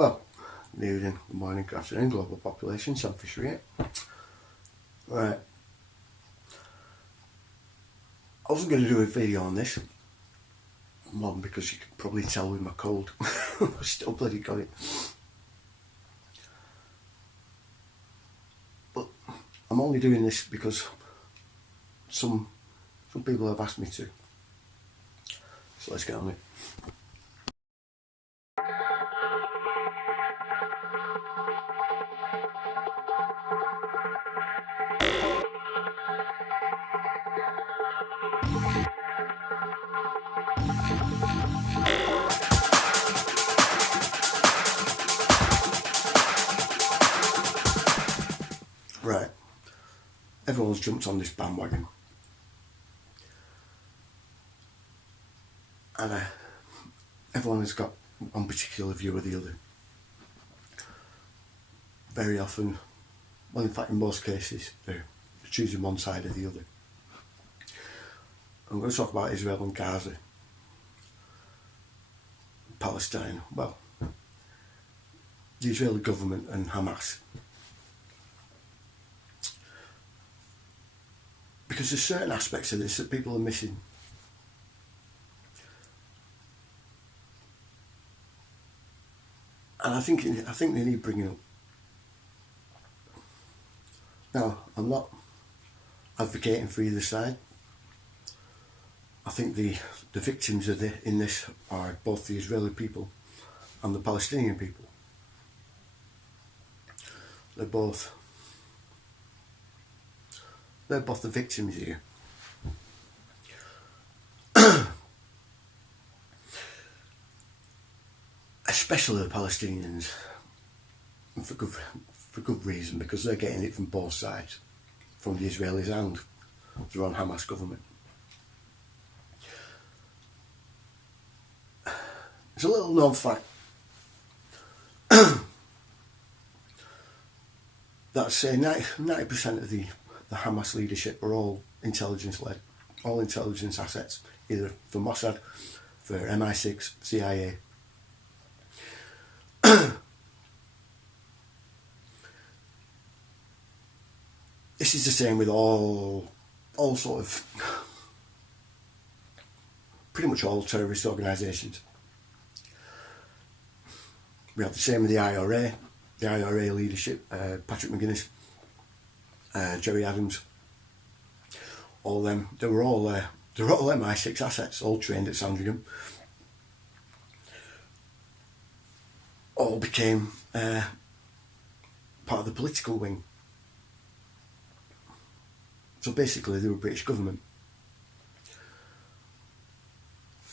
Well, good evening, good morning, good afternoon, global population, I'm Fisher here. Right. I wasn't going to do a video on this. One, because you can probably tell with my cold. I still bloody got it. But I'm only doing this because some people have asked me to. So let's get on it. Right, everyone's jumped on this bandwagon, and everyone has got one particular view or the other. Very often, well, in fact, in most cases, they're choosing one side or the other. I'm going to talk about Israel and Gaza, Palestine, well, the Israeli government and Hamas. Because there's certain aspects of this that people are missing. And I think they need bringing up. Now, I'm not advocating for either side. I think the victims of in this are both the Israeli people and the Palestinian people. They're both the victims here. Especially the Palestinians, and for good reason, because they're getting it from both sides, from the Israelis and their own Hamas government. It's a little known fact that say 90% of the Hamas leadership are all intelligence led, all intelligence assets, either for Mossad, for MI6, CIA. This is the same with all sort of, pretty much all terrorist organisations. We have the same with the IRA leadership, Patrick McGuinness, Jerry Adams, all them. They were all MI6 assets, all trained at Sandringham. All became part of the political wing. So basically they were British government.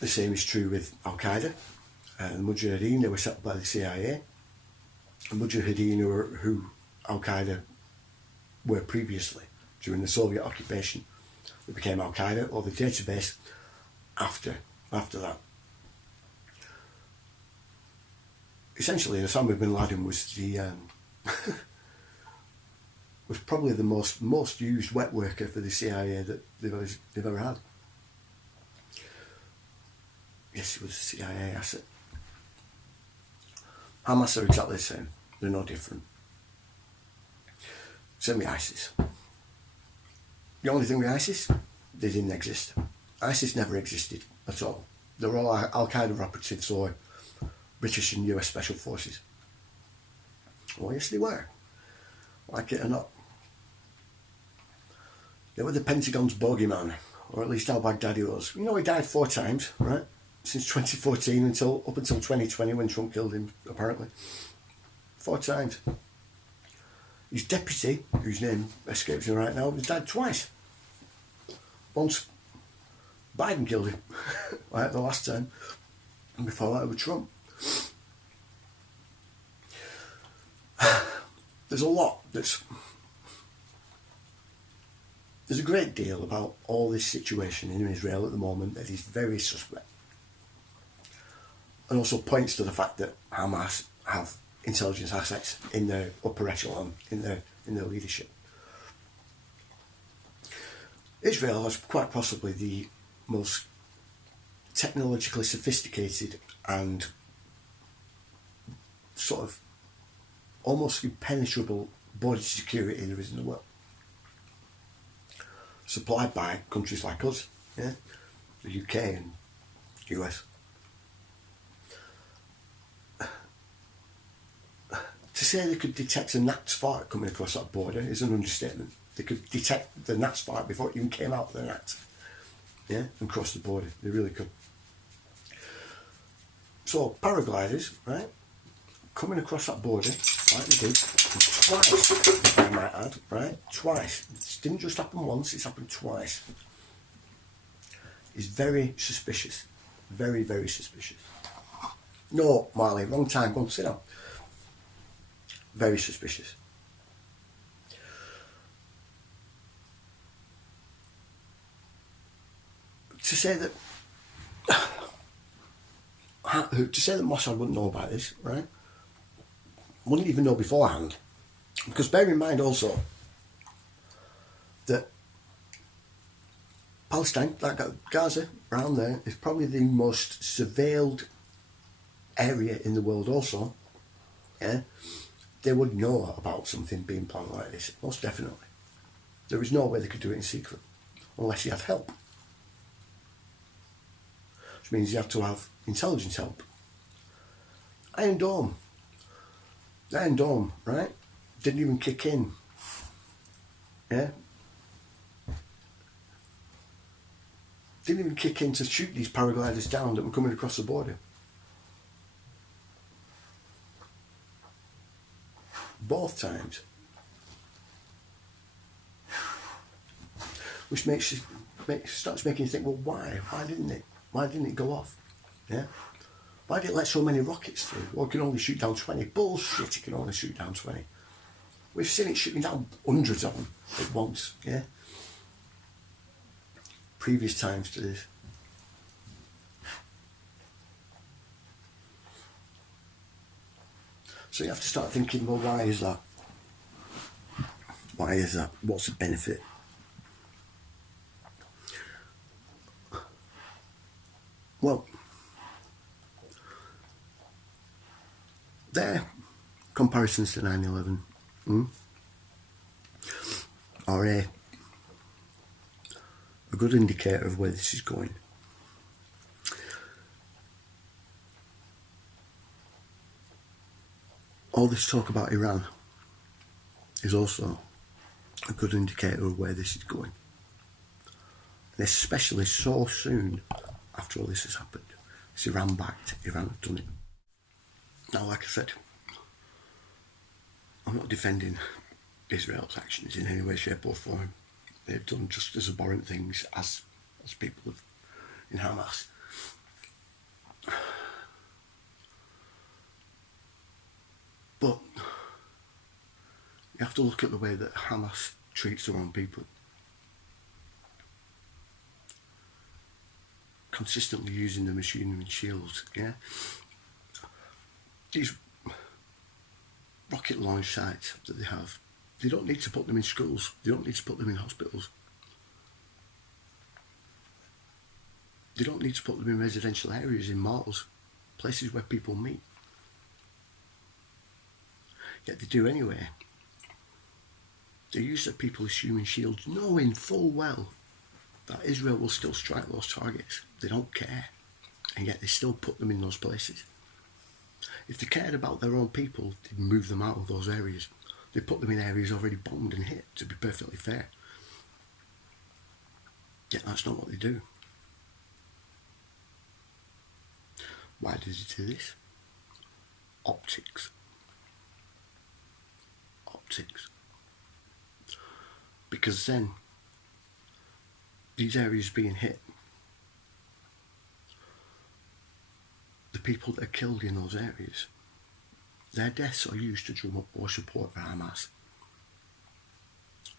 The same is true with Al-Qaeda. The Mujahideen, they were set up by the CIA. The Mujahideen who Al-Qaeda were previously, during the Soviet occupation. They became Al-Qaeda, or the database after that. Essentially, Osama bin Laden was the was probably the most used wet worker for the CIA that they've ever had. Yes, he was a CIA asset. Hamas are exactly the same. They're no different. Same with ISIS. The only thing with ISIS, they didn't exist. ISIS never existed at all. They were all Al-Qaeda operatives or British and US Special Forces. Well, yes, they were. Like it or not. They were the Pentagon's bogeyman, or at least al-Baghdadi was. You know, he died 4 times, right? Since 2014 up until 2020 when Trump killed him, apparently. 4 times. His deputy, whose name escapes me right now, has died twice. Once Biden killed him, like the last time, and before that it was Trump. There's a lot there's a great deal about all this situation in Israel at the moment that is very suspect, and also points to the fact that Hamas have intelligence assets in their upper echelon, in their leadership. Israel has quite possibly the most technologically sophisticated and sort of almost impenetrable border security there is in the world, supplied by countries like us, yeah, the UK and US. To say they could detect a gnat's fart coming across that border is an understatement. They could detect the gnat's fart before it even came out of the gnat, yeah, and cross the border. They really could. So paragliders, right, coming across that border, like they did, twice, I might add, right, twice. It didn't just happen once, it's happened twice. It's very suspicious. Very, very suspicious. No, Marley, wrong time, go on, sit down. Very suspicious. To say that Mossad wouldn't know about this, right? Wouldn't even know beforehand. Because bear in mind also that Palestine, like Gaza, around there, is probably the most surveilled area in the world also. Yeah? They would know about something being planned like this, most definitely. There is no way they could do it in secret, unless you had help. Which means you have to have intelligence help. Iron Dome, right? Didn't even kick in. Yeah? Didn't even kick in to shoot these paragliders down that were coming across the border. Both times. Which starts making you think, well, why? Why didn't it? Why didn't it go off? Yeah? Why did it let so many rockets through? Well, it can only shoot down 20. Bullshit, it can only shoot down 20. We've seen it shooting down hundreds of them at once, yeah? Previous times to this. So you have to start thinking, well, why is that? Why is that? What's the benefit? Well, their comparisons to 9/11 are a good indicator of where this is going. All this talk about Iran is also a good indicator of where this is going. And especially so soon after all this has happened. It's Iran backed, Iran have done it. Now, like I said, I'm not defending Israel's actions in any way, shape or form. They've done just as abhorrent things as people have in Hamas. But you have to look at the way that Hamas treats their own people. Consistently using them as human shields, yeah? These rocket launch sites that they have, they don't need to put them in schools, they don't need to put them in hospitals. They don't need to put them in residential areas, in malls, places where people meet. Yet they do anyway. They use their people as human shields, knowing full well that Israel will still strike those targets. They don't care. And yet they still put them in those places. If they cared about their own people, they'd move them out of those areas. They put them in areas already bombed and hit, to be perfectly fair. Yet that's not what they do. Why did they do this? Optics. Optics. Because then, these areas being hit, the people that are killed in those areas, their deaths are used to drum up more support for Hamas,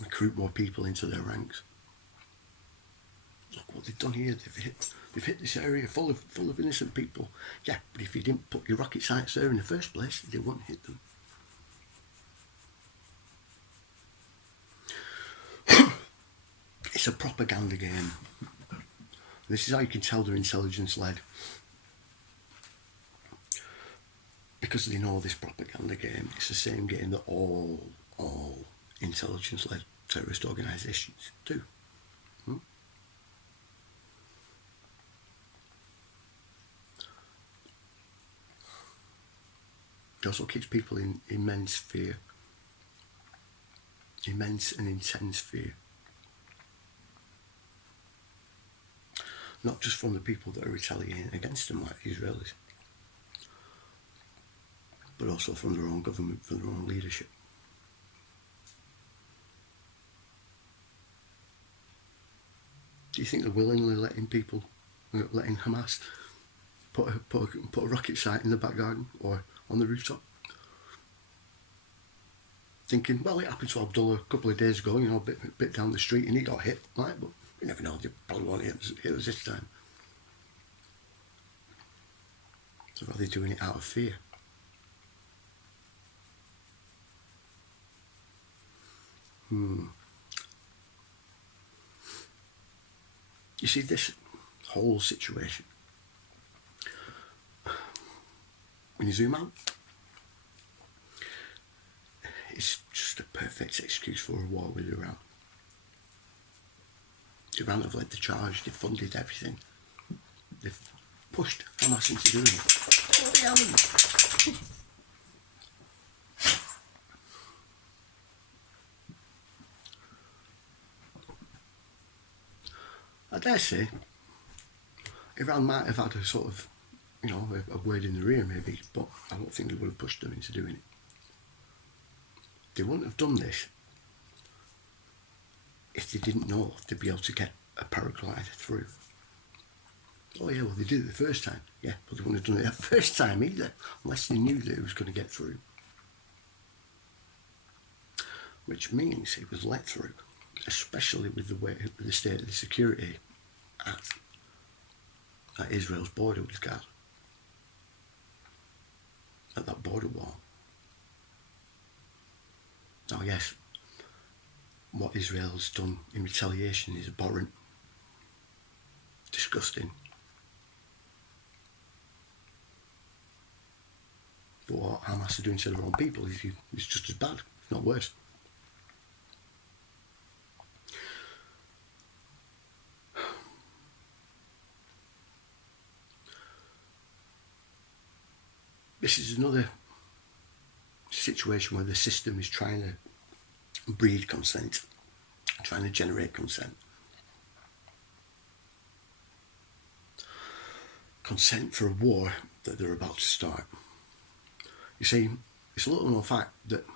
recruit more people into their ranks. Look what they've done here. They've hit this area full of innocent people. Yeah, but if you didn't put your rocket sites there in the first place, they wouldn't hit them. It's a propaganda game. This is how you can tell they're intelligence led. because they know this propaganda game. It's the same game that all intelligence-led terrorist organisations do. It also keeps people in immense fear. Immense and intense fear. Not just from the people that are retaliating against them, like the Israelis, but also from their own government, from their own leadership. Do you think they're willingly letting Hamas put a rocket site in the back garden or on the rooftop? Thinking, well, it happened to Abdullah a couple of days ago, you know, a bit down the street, and he got hit, right? But you never know, they probably won't hit us this time. So are they doing it out of fear? You see, this whole situation, when you zoom out, it's just a perfect excuse for a war with Iran. Iran have led the charge, they've funded everything. They've pushed Hamas into doing it. Oh, they haven't. I dare say, Iran might have had a sort of, you know, a word in the rear maybe, but I don't think they would have pushed them into doing it. They wouldn't have done this if they didn't know they'd be able to get a paraglider through. Oh yeah, well they did it the first time. Yeah, but they wouldn't have done it the first time either, unless they knew that it was going to get through. Which means it was let through, especially with the state of the security at Israel's border with Gaza, at that border wall. Now yes, what Israel's done in retaliation is abhorrent, disgusting. But what Hamas are doing to their own people is just as bad, if not worse. This is another situation where the system is trying to breed consent, trying to generate consent. Consent for a war that they're about to start. You see, it's a little known fact that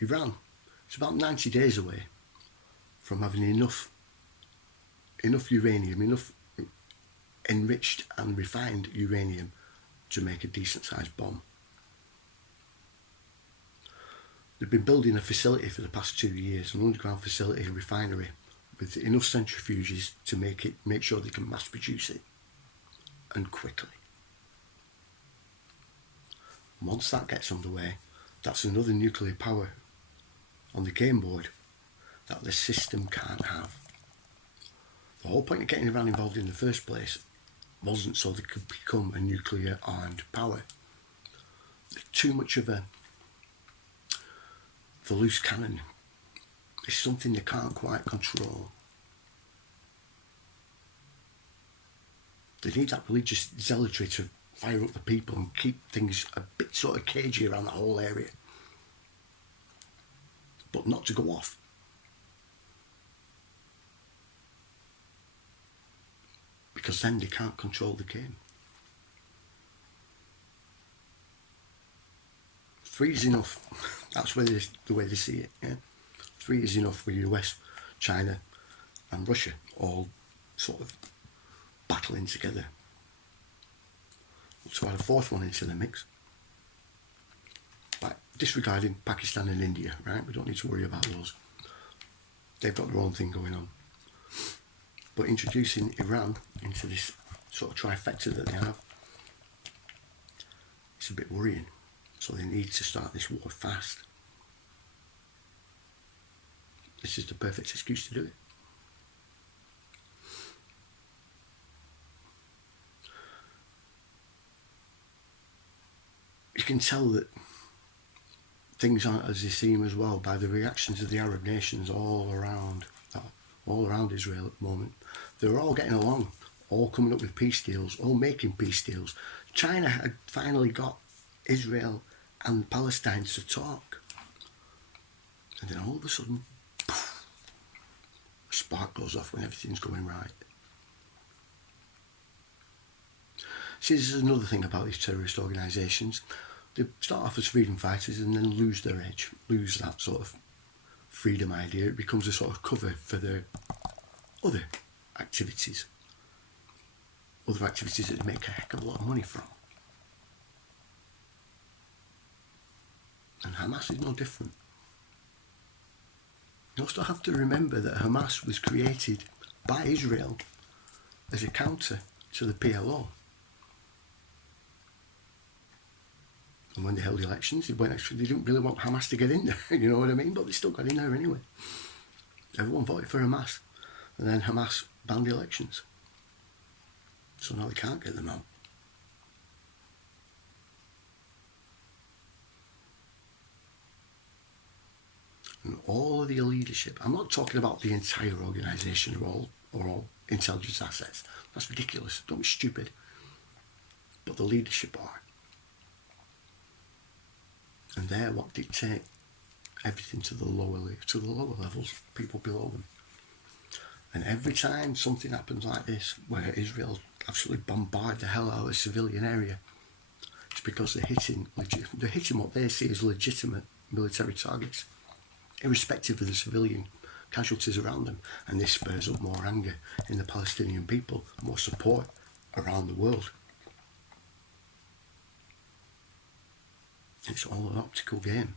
Iran is about 90 days away from having enough uranium, enough enriched and refined uranium to make a decent sized bomb. They've been building a facility for the past 2 years, an underground facility, a refinery, with enough centrifuges to make sure they can mass produce it, and quickly. Once that gets underway, that's another nuclear power on the game board that the system can't have. The whole point of getting Iran involved in the first place wasn't so they could become a nuclear armed power. They're too much of a loose cannon. It's something they can't quite control. They need that religious zealotry to fire up the people and keep things a bit sort of cagey around the whole area, but not to go off. Because then they can't control the game. 3 is enough. That's the way they see it. Yeah? 3 is enough with US, China and Russia all sort of battling together. So add a 4th one into the mix. Like, disregarding Pakistan and India, right? We don't need to worry about those. They've got their own thing going on. But introducing Iran into this sort of trifecta that they have, it's a bit worrying. So they need to start this war fast. This is the perfect excuse to do it. you can tell that things aren't as they seem as well by the reactions of the Arab nations all around Israel at the moment. They're all getting along, all coming up with peace deals, all making peace deals. China had finally got Israel and Palestine to talk. And then all of a sudden, poof, a spark goes off when everything's going right. See, this is another thing about these terrorist organisations. They start off as freedom fighters and then lose their edge, lose that sort of freedom idea. It becomes a sort of cover for their other activities. Other activities that they make a heck of a lot of money from. And Hamas is no different. You also have to remember that Hamas was created by Israel as a counter to the PLO. And when they held elections, they didn't really want Hamas to get in there, you know what I mean? But they still got in there anyway. Everyone voted for Hamas. And then Hamas banned elections. So now they can't get them out. And all of the leadership, I'm not talking about the entire organisation or all intelligence assets. That's ridiculous. Don't be stupid. But the leadership are. And they're what dictate everything to the lower levels, people below them. And every time something happens like this, where Israel absolutely bombard the hell out of a civilian area, it's because they're hitting what they see as legitimate military targets, irrespective of the civilian casualties around them. And this spurs up more anger in the Palestinian people, more support around the world. It's all an optical game.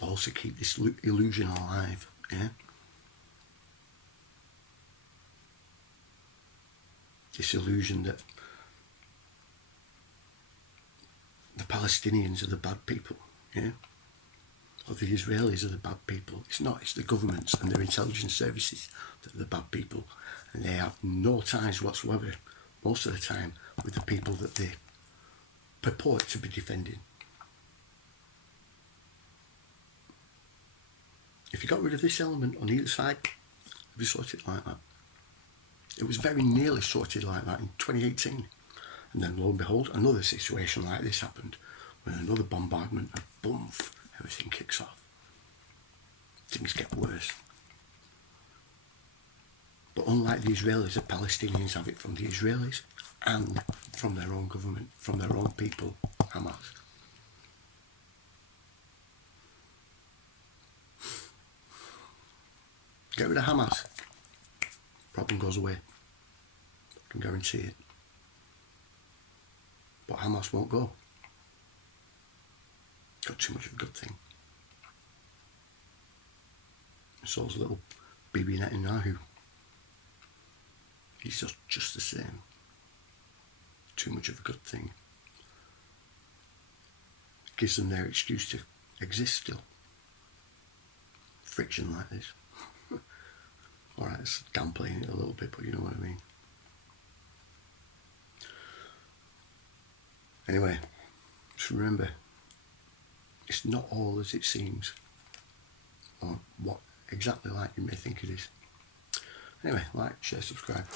Also keep this illusion alive, yeah? This illusion that the Palestinians are the bad people, yeah? Or the Israelis are the bad people. It's not, it's the governments and their intelligence services that are the bad people. And they have no ties whatsoever, most of the time, with the people that they purport to be defending. If you got rid of this element on either side, it'd be sorted like that. It was very nearly sorted like that in 2018. And then lo and behold, another situation like this happened, when another bombardment and boom, everything kicks off. Things get worse. But unlike the Israelis, the Palestinians have it from the Israelis and from their own government, from their own people, Hamas. Get rid of Hamas, problem goes away. I can guarantee it. But Hamas won't go. Got too much of a good thing. So's little Bibi Netanyahu. He's just the same. Too much of a good thing. Gives them their excuse to exist still. Friction like this. Alright, it's downplaying it a little bit, but you know what I mean. Anyway, just remember, it's not all as it seems, or what exactly like you may think it is. Anyway, like, share, subscribe.